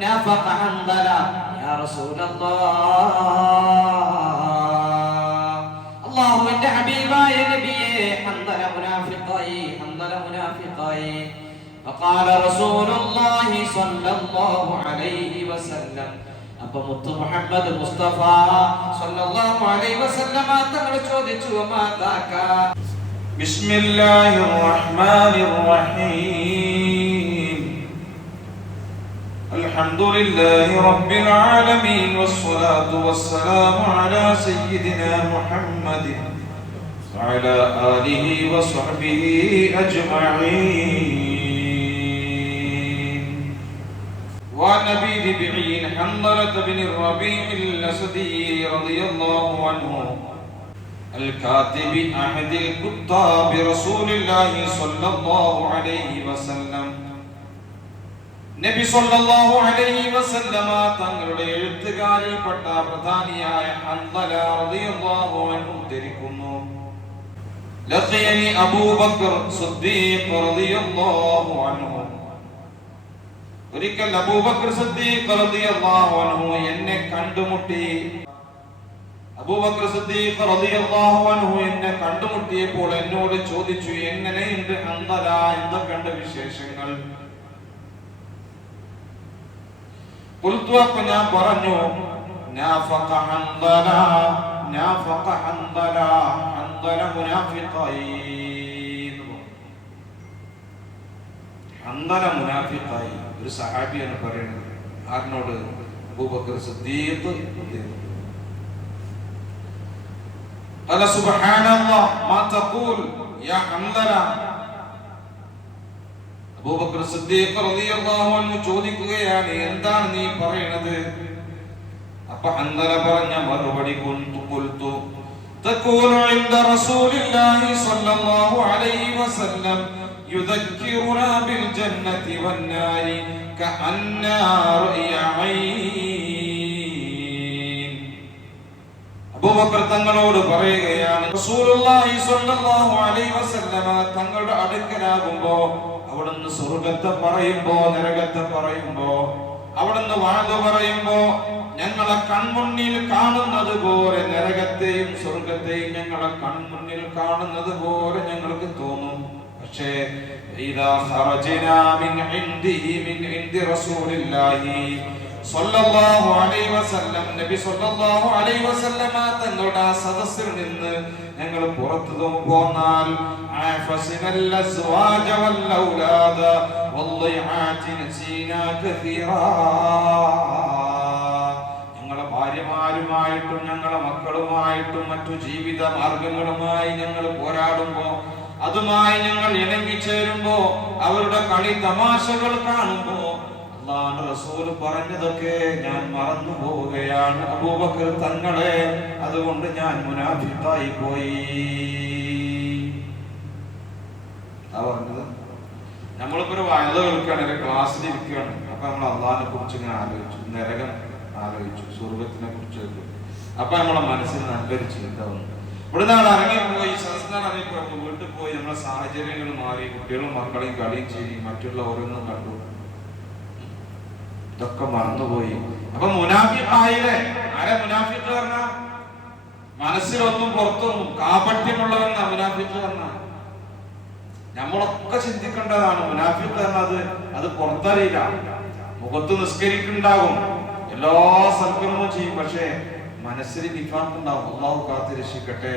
نافق حنظلة يا رسول الله اللهم انت حبيباي نبيه حنظلة منافقي حنظلة منافقي فقال رسول الله صلى الله عليه وسلم അപ്പൊ മുത്തു മുഹമ്മദ് മുസ്തഫ സല്ലല്ലാഹു അലൈഹി വസല്ലമ തങ്ങൾ ചോദിച്ചു മാതാക്ക بسم الله الرحمن الحمد لله رب العالمين والصلاة والسلام على سيدنا محمد وعلى آله وصحبه أجمعين. وعن أبي ربعين حنظلة بن الربيع الأسدي رضي الله عنه الكاتب أحد الكتاب رسول الله صلى الله عليه وسلم. നബി സല്ലല്ലാഹു അലൈഹി വസല്ലമ തങ്ങളുടെ എഴുത്തുകാരിൽപ്പെട്ട പ്രധാനിയായ ഹൻദല റളിയല്ലാഹു അൻഹു ഉദ്ധരിക്കുന്നു. ലഖിയനി അബൂബക്കർ സിദ്ദീഖ് റളിയല്ലാഹു അൻഹു. ഒരിക്കൽ അബൂബക്കർ സിദ്ദീഖ് റളിയല്ലാഹു അൻഹു എന്നെ കണ്ടുമുട്ടി. അബൂബക്കർ സിദ്ദീഖ് റളിയല്ലാഹു അൻഹു എന്നെ കണ്ടുമുട്ടിയപ്പോൾ എന്നോട് ചോദിച്ചു എങ്ങനെയുണ്ട് ഹൻദല എന്തൊക്കെയുണ്ട് വിശേഷങ്ങൾ? قلت അപ്പൊ ഞാൻ പറഞ്ഞു നാഫഖ ഹൻദല നാഫഖ ഹൻദല ഹൻദല മുനാഫിഖായി എന്ന് പറഞ്ഞു. ഹൻദല മുനാഫിഖായി ഒരു സഹാബിയാണ് പറയുന്നത് ആരിനോട് അബൂബക്കർ സിദ്ദീഖ് റളിയല്ലാഹു قال سبحان الله ما تقول يا حنظلة അബൂബക്കർ സിദ്ദീഖ് റളിയല്ലാഹു അൻഹു ചോദിക്കുകയാണ് എന്താണ് നീ പറയുന്നത് അപ്പൊ ഹൻദല പറഞ്ഞ മറുപടി കുന്തു ഖുൽതു تكون عند رسول الله صلى الله عليه وسلم يذكرنا بالجنة والنار كأنها رؤيا عين അബൂബക്കർ തങ്ങളോട് പറയുകയാണ് റസൂലുള്ളാഹി സ്വല്ലല്ലാഹു അലൈഹി വസല്ലമ തങ്ങളുടെ അടുക്കലാകുമ്പോ അവിടുന്ന് സ്വർഗത്തെ പറയുമ്പോ നരകത്തെ പറയുമ്പോ അവിടുന്ന് വാഴ്ന്നു പറയുമ്പോ ഞങ്ങളെ കൺമുന്നിൽ കാണുന്നത് പോലെ നരകത്തെയും സ്വർഗത്തെയും ഞങ്ങളെ കൺമുന്നിൽ കാണുന്നത് പോലെ ഞങ്ങൾക്ക് തോന്നും. പക്ഷേ മിൻ ഇൻദിഹി മിൻ ഇൻദി റസൂലില്ലാഹി സല്ലല്ലാഹു അലൈഹി വസല്ലം നബി സല്ലല്ലാഹു അലൈഹി വസല്ലമ തങ്ങളുടെ ആ സദസ്സിൽ നിന്ന് ഞങ്ങൾ പുറത്തു പോന്നാൽ ആഫസിനൽ അസ്വാജ വൽ ഔലാദ വല്ലൈആതി നസീനാ കസീറാ. ഞങ്ങളെ ഭാര്യമാരുമായിട്ടും ഞങ്ങളെ മക്കളുമായിട്ടും മറ്റു ജീവിത മാർഗങ്ങളുമായി ഞങ്ങൾ പോരാടുമ്പോൾ അതുമായി ഞങ്ങൾ ഇണങ്ങിച്ചേരുമ്പോ അവരുടെ കളി തമാശകൾ കാണുമ്പോ അള്ളാഹുവിന്റെ റസൂൽ പറഞ്ഞതൊക്കെ ഞാൻ മറന്നു പോവുകയാണ്. അബൂബക്കർ തങ്ങളെ അതുകൊണ്ട് ഞാൻ മുനാഫിത്തായി പോയി. പറഞ്ഞത്. നമ്മളിപ്പോ ഒരു കേൾക്കുകയാണ് ക്ലാസ്സിൽ ഇരിക്കുകയാണ്. അപ്പൊ നമ്മൾ അള്ളാഹിനെ കുറിച്ച് ഇങ്ങനെ ആലോചിച്ചു. നരകം ആലോചിച്ചു സ്വർഗത്തിനെ കുറിച്ച് അപ്പൊ നമ്മളെ മനസ്സിൽ നല്ലൊരു ചിന്ത വന്നു. ഇവിടെ നിന്നാണ് ഇറങ്ങിപ്പോയി സംസ്ഥാനം ഇറങ്ങിപ്പോയി. വീട്ടിൽ പോയി നമ്മളെ സാഹചര്യങ്ങൾ മാറി. കുട്ടികളും മക്കളെയും കളിയും ചെയ്യും. മറ്റുള്ള ഓരോന്നും കണ്ടു. ഇതൊക്കെ മറന്നുപോയി. അപ്പൊ മുനാഫിഖായില്ലേ ആരെ മുനാഫിഖ് പറഞ്ഞ? മനസ്സിലൊന്നും പുറത്തൊന്നും കാപട്യമുള്ളവൻ മുനാഫിഖ് പറഞ്ഞ? നമ്മളൊക്കെ ചിന്തിക്കേണ്ടതാണ് മുനാഫിഖ് പറഞ്ഞത് അത് പുറത്തറിയില്ല. മുഖത്ത് നിസ്കരിക്കുന്നുണ്ടാകും. എല്ലാ സൽക്കർമ്മവും ചെയ്യും. പക്ഷേ മനസ്സിൽ നിഫാഖ് ഉണ്ടാവും അള്ളാഹു കാത്ത് രക്ഷിക്കട്ടെ.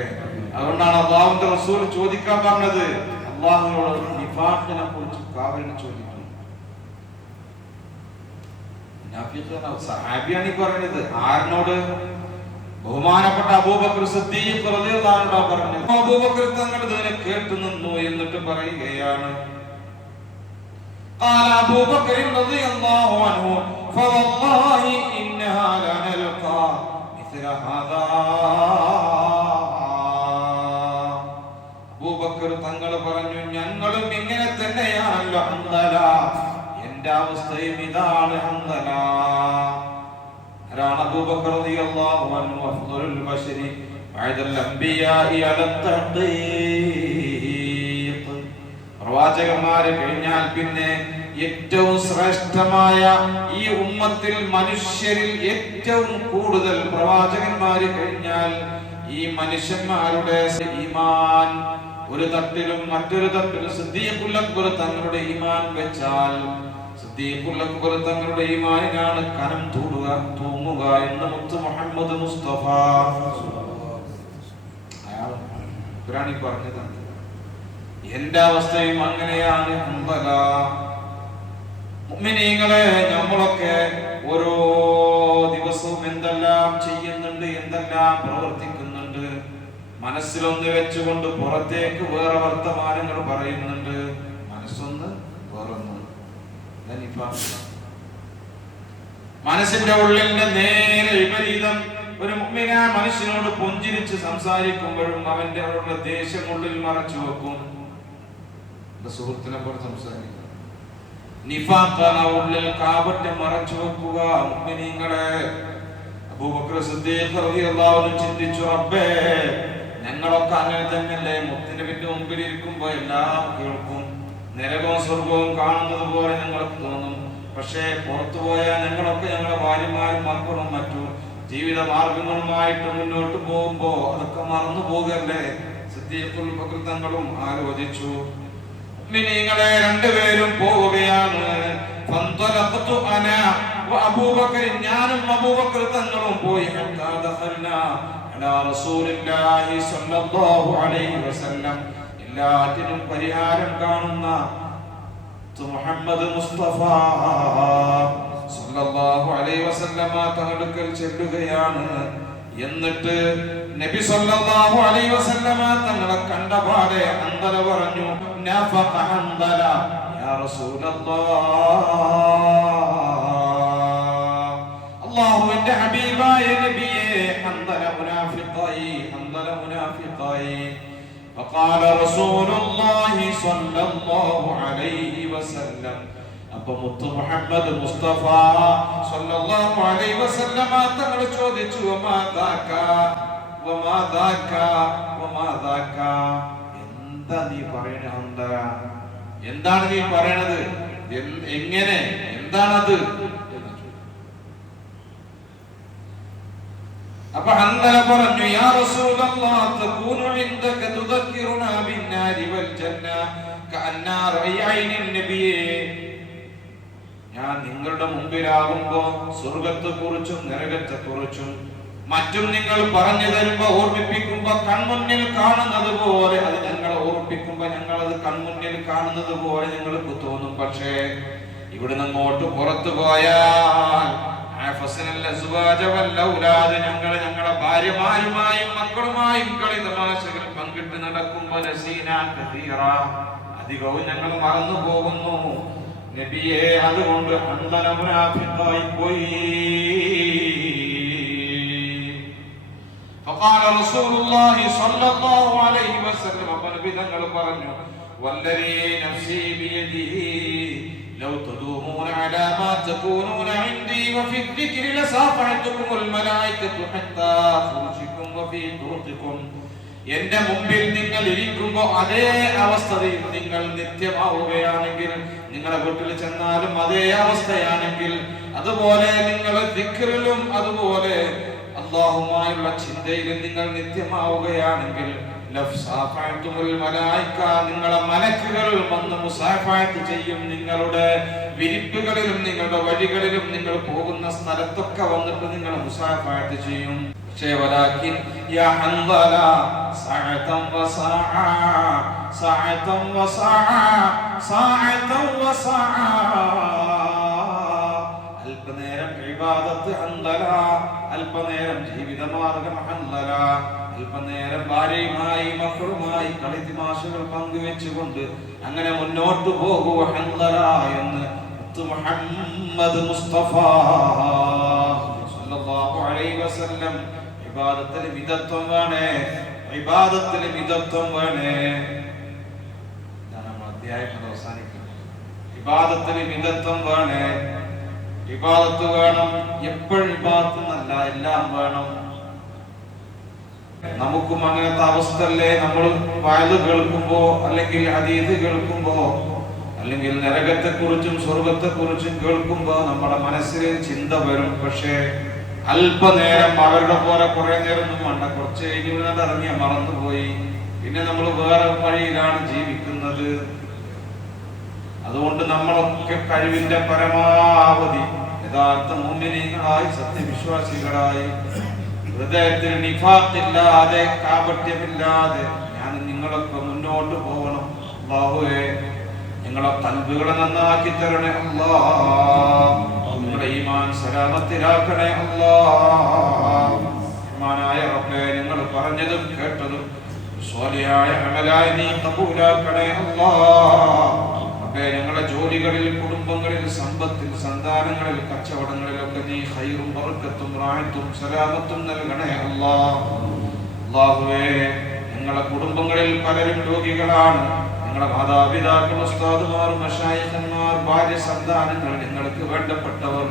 അതുകൊണ്ടാണ് അള്ളാഹുന്റെ റസൂൽ ചോദിക്കാൻ പറഞ്ഞത്. അള്ളാഹുനോട് നിഫാഖിനെ കുറിച്ച് കാവലിനെ ചോദിക്കുന്നു സഹാബിയാണ് ഈ പറയുന്നത് ആരിനോട് ബഹുമാനപ്പെട്ട അബൂബക്കർ സിദ്ദീഖ് റളിയല്ലാഹു അൻഹു പറഞ്ഞു അബൂബക്കർ തങ്ങൾ ഇതിനെ കേട്ടു നിന്നു എന്നിട്ട് പറയുകയാണ് قال أبو بكر رضي الله عنه فوالله إنها لنلقى مثل هذا അബൂബക്കർ തങ്ങൾ പറഞ്ഞു ഞങ്ങളും ഇങ്ങനെ തന്നെയാണല്ലോ ഹന്തല എന്റെ അവസ്ഥയും ഇതാണ് പ്രവാചകന്മാരെ കഴിഞ്ഞാൽ പിന്നെ ഏറ്റവും ശ്രേഷ്ഠമായ ഈ ഉമ്മത്തിൽ മനുഷ്യരിൽ ഏറ്റവും കൂടുതൽ പ്രവാചകന്മാര് കഴിഞ്ഞാൽ ഈ മനുഷ്യന്മാരുടെ ഈമാൻ ഒരു തട്ടിലും മറ്റൊരു തട്ടിലും സിദ്ദീഖുൽ തങ്ങളുടെ ഈമാൻ വെച്ചാൽ അക്ബർ തങ്ങളുടെ ഈമാനിനാണ് കനം തൂടുക തൂങ്ങുക എന്ന് മുത്ത് മുഹമ്മദ് മുസ്തഫ. അയാൾ ഖുറാനിൽ പറഞ്ഞതാണ് എന്റെ അവസ്ഥയും അങ്ങനെയാണ് ഹംബല മുഅ്മിനീങ്ങളെ നമ്മളൊക്കെ ഓരോ ദിവസവും എന്തെല്ലാം ചെയ്യുന്നുണ്ട് എന്തെല്ലാം പ്രവർത്തിക്കുന്നുണ്ട് മനസ്സിലൊന്ന് വെച്ചുകൊണ്ട് പുറത്തേക്ക് വേറെ വർത്തമാനങ്ങൾ പറയുന്നുണ്ട്. മനസ്സിന്റെ ഉള്ളിന്റെ നേരെ വിപരീതം ഒരു മുഅ്മിന മനുഷ്യനോട് പുഞ്ചിരിച്ച് സംസാരിക്കുമ്പോഴും അവന്റെ അവരുടെ ദേഷ്യം ഉള്ളിൽ മറച്ചു വെക്കും. സുഹൃത്തിനെ പോലെ സംസാരിക്കും. നിഫാഖാണ് ഉള്ളിൽ കാപറ്റം മറച്ചു വെക്കുക മുഅ്മിനീങ്ങളെ അബൂബക്കർ സിദ്ദീഖ് റളിയല്ലാഹു ചിന്തിച്ചു റബ്ബേ ഞങ്ങളൊക്കെ അങ്ങനെ തന്നെയല്ലേ? മുത്തിന്റെ പിന്നെ മുമ്പിൽ ഇരിക്കുമ്പോ എല്ലാം കേൾക്കും. നരകവും സ്വർഗവും കാണുന്നത് പോലെ ഞങ്ങൾക്ക് തോന്നും. പക്ഷേ പുറത്തു പോയാൽ ഞങ്ങളൊക്കെ ഞങ്ങളുടെ ഭാര്യമാരും മക്കളും മറ്റും ജീവിത മാർഗങ്ങളുമായിട്ട് മുന്നോട്ട് പോകുമ്പോ അതൊക്കെ മറന്നു പോകല്ലേ സിദ്ദീഖുൽ പ്രകൃതങ്ങളും ആലോചിച്ചു. നിങ്ങളെ രണ്ടുപേരും പോവുകയാണ്. ഞാനും അബൂബക്കർ തങ്ങളും പോയി. എല്ലാറ്റിനും പരിഹാരം കാണുന്ന മുഹമ്മദ് മുസ്തഫ സല്ലല്ലാഹു അലൈഹി വസല്ലമ തങ്ങളുടെ ചെല്ലുകയാണ് എന്നിട്ട് നബി സല്ലല്ലാഹു അലൈഹി വസല്ലമ തങ്ങളെ കണ്ടപാടെ അന്തല പറഞ്ഞു നഫഖ ഹംദല യാ റസൂലല്ലാഹ് അല്ലാഹുവിന്റെ ഹബീബായ നബിയെ ഹംദല മുനാഫിഖായി ഹംദല മുനാഫിഖായി فقال رسول الله صلى الله عليه വസല്ലം. അപ്പൊ മുത്തു മുഹമ്മദ് മുസ്തഫ സല്ലല്ലാഹു അലൈഹി വസല്ലമ തങ്ങൾ ചോദിച്ചു വമാദാക വമാദാക വമാദാക എന്താ നീ പറയുന്നത് എന്താണ് നീ പറയണത്? എങ്ങനെ? എന്താണത്? അപ്പൊ ഹന്തല പറഞ്ഞു യാ റസൂലല്ലാഹ് തകൂനു ഇൻദക തുദക്കിറുനാ ബിന്നാരി വൽ ജന്ന. ഞാൻ നിങ്ങളുടെ മുമ്പിലാകുമ്പോ സ്വർഗത്തെ കുറിച്ചും നരകത്തെ കുറിച്ചും മറ്റും നിങ്ങൾ പറഞ്ഞു തരുമ്പോ ഓർമ്മിപ്പിക്കുമ്പോ കൺമുന്നിൽ കാണുന്നത് പോലെ അത് ഞങ്ങളെ ഓർമ്മിപ്പിക്കുമ്പോ ഞങ്ങൾ അത് കൺമുന്നിൽ കാണുന്നത് പോലെ ഞങ്ങൾക്ക് തോന്നും. പക്ഷേ ഇവിടുന്ന് അങ്ങോട്ട് പുറത്തു പോയാൽ ഞങ്ങൾ ഞങ്ങളുടെ ഭാര്യമാരുമായും മക്കളുമായും കളി തമാശകൾ പങ്കിട്ട് നടക്കുമ്പോൾ അധികവും ഞങ്ങൾ മറന്നു പോകുന്നു നബിയെ അതുകൊണ്ട് അന്തന മുനാഫിഖായി പോയി فقال رسول الله صلى الله عليه وسلم فنبي തങ്ങൾ പറഞ്ഞു والذي نفسي بيده لو تدومون على ما تكونون عندي وفي الذكر لصافحتكم الملائكة حتى فرشكم وفي طرقكم എന്റെ മുമ്പിൽ നിങ്ങൾ ഇരിക്കുമ്പോൾ അതേ അവസ്ഥയിൽ നിങ്ങൾ നിത്യമാവുകയാണെങ്കിൽ നിങ്ങളുടെ വീട്ടിൽ ചെന്നാലും അതേ അവസ്ഥയാണെങ്കിൽ അതുപോലെ നിങ്ങൾ ദിക്റിലും അതുപോലെ അള്ളാഹുമായുള്ള ചിന്തയിലും നിങ്ങൾ നിത്യമാവുകയാണെങ്കിൽ നിങ്ങളെ മലക്കുകൾ വന്ന് മുസാഫായത്ത് ചെയ്യും. നിങ്ങളുടെ വിരിപ്പുകളിലും നിങ്ങളുടെ വഴികളിലും നിങ്ങൾ പോകുന്ന സ്ഥലത്തൊക്കെ വന്നിട്ട് നിങ്ങൾ മുസാഫായത്ത് ചെയ്യും. പക്ഷേ വലാക്കിൻ യാ ഹൻദല സഅതം വസഅ സഅതം വസഅ സഅതം വസഅ അല്പനേരം ഇബാദത്ത് ഹൻദല അല്പനേരം ജീവിതമാർഗം ഹൻദല അല്പനേരം ഭാര്യയുമായി മക്കളുമായി കളിതിമാശകൾ പങ്കുവെച്ചുകൊണ്ട് അങ്ങനെ മുന്നോട്ട് പോകൂ ഹൻദല എന്ന് മുഹമ്മദ് മുസ്തഫ. സല്ലല്ലാഹു അലൈഹി വസല്ലം ഇബാദത്തിൽ മിതത്വം വേണേ. ഇബാദത്തിൽ മിതത്വം വേണേ. നമ്മൾ അധ്യായം അവസാനിക്കുന്നത്. ഇബാദത്തിൽ മിതത്വം വേണേ. ഇബാദത്ത് വേണം. എപ്പോഴും ഇബാദത്ത് എന്നല്ല എല്ലാം വേണം. നമുക്കും അങ്ങനത്തെ അവസ്ഥ അല്ലേ നമ്മൾ വയത് കേൾക്കുമ്പോ അല്ലെങ്കിൽ അതീത് കേൾക്കുമ്പോ അല്ലെങ്കിൽ നരകത്തെക്കുറിച്ചും സ്വർഗത്തെക്കുറിച്ചും കേൾക്കുമ്പോ നമ്മുടെ മനസ്സിൽ ചിന്ത വരും. പക്ഷേ അല്പനേരം അവരുടെ പോലെ കുറെ നേരം ഒന്നും വേണ്ട കുറച്ച് കഴിഞ്ഞ് ഇറങ്ങിയ മറന്നുപോയി. പിന്നെ നമ്മൾ വേറെ വഴിയിലാണ് ജീവിക്കുന്നത്. അതുകൊണ്ട് നമ്മളൊക്കെ കഴിവിന്റെ പരമാവധി യഥാർത്ഥ മുമ്മിനികളായി സത്യവിശ്വാസികളായി ഹൃദയത്തിൽ നിഫാത്തില്ലാതെ കാപട്യമില്ലാതെ ഞാൻ നിങ്ങളൊക്കെ മുന്നോട്ട് പോകണം. അള്ളാഹുവേ നിങ്ങളെ കൽബുകളെ നന്നാക്കി തരണേ അല്ലാ നിങ്ങളുടെ ഈമാൻ സലാമത്തിലാക്കണേ അള്ളാഹ്മാനായ റബ്ബേ നിങ്ങൾ പറഞ്ഞതും കേട്ടതും സ്വാലിയായ അമലായ നീ കബൂലാക്കണേ അല്ലാ റബ്ബേ ഞങ്ങളുടെ ജോലികളിൽ കുടുംബങ്ങളിൽ സമ്പത്തിൽ സന്താനങ്ങളിൽ കച്ചവടങ്ങളിലൊക്കെ നീ ഹൈറും ബർക്കത്തും റായത്തും സലാമത്തും നൽകണേ അള്ളാഹ് അല്ലാഹുവേ ഞങ്ങളുടെ കുടുംബങ്ങളിൽ പലരും രോഗികളാണ്. ഞങ്ങളുടെ മാതാപിതാക്കൾ ഉസ്താദുമാർ ഭാര്യ സന്താനങ്ങൾ നിങ്ങൾക്ക് വേണ്ടപ്പെട്ടവർ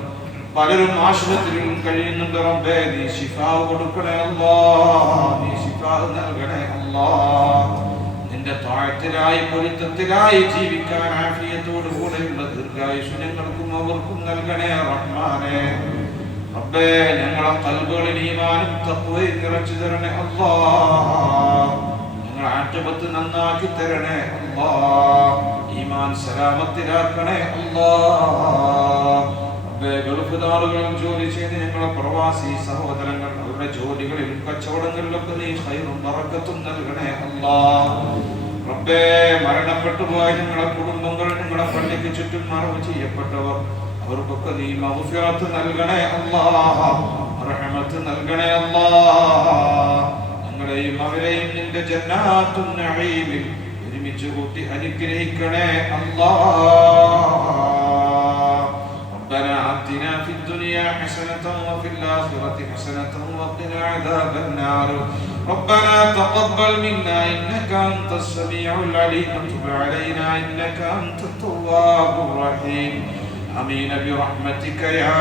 പലരും ആശുപത്രിയിലും കഴിയുന്നുണ്ട് നൽകണേ നിന്റെ താഴ്ത്തിലായി പൊരുത്തത്തിലായി ജീവിക്കാൻ ആഫിയത്തോടു കൂടെയുള്ള ഞങ്ങൾക്കും അവർക്കും നൽകണേ റഹ്മാനെ. റബ്ബേ ഞങ്ങളെ കൽബുകളിൽ ഈമാനും തഖ്വയും നിറച്ചു തരണേ അല്ലാ. ഞങ്ങളെ ആറ്റപത്ത് നന്നാക്കി തരണേ. അല്ലാ ഈമാൻ സലാമത്തിലാക്കണേ. അല്ലാ ഗൾഫ് നാടുകളിൽ ജോലി ചെയ്ത് ഞങ്ങളെ പ്രവാസി സഹോദരങ്ങൾ അവരുടെ ജോലികളിലും കച്ചവടങ്ങളിലൊക്കെ നീ ഹൈറും ബറക്കത്തും നൽകണേ. അല്ലാ റബ്ബേ മരണപ്പെട്ടു പോയ കുടുംബങ്ങൾ ഞങ്ങളെ പള്ളിക്ക് ചുറ്റും മറവ് ചെയ്യപ്പെട്ടവർ അവർക്കൊക്കെ നീ മഗ്ഫിറത്ത് നൽകണേ. അല്ലാ റഹ്മത്ത് നൽകണേ. അല്ലാ ഞങ്ങളെയും അവരെയും നിന്റെ ജന്നാത്തുൻ നഈമിൽ ഒരുമിച്ച് കൂട്ടി അനുഗ്രഹിക്കണേ അല്ലാ ربنا آتنا في الدنيا حسنة وفي الآخرة حسنة وقنا عذاب النار ربنا تقبل منا إنك أنت السميع العليم وتب علينا إنك أنت التواب الرحيم آمين برحمتك يا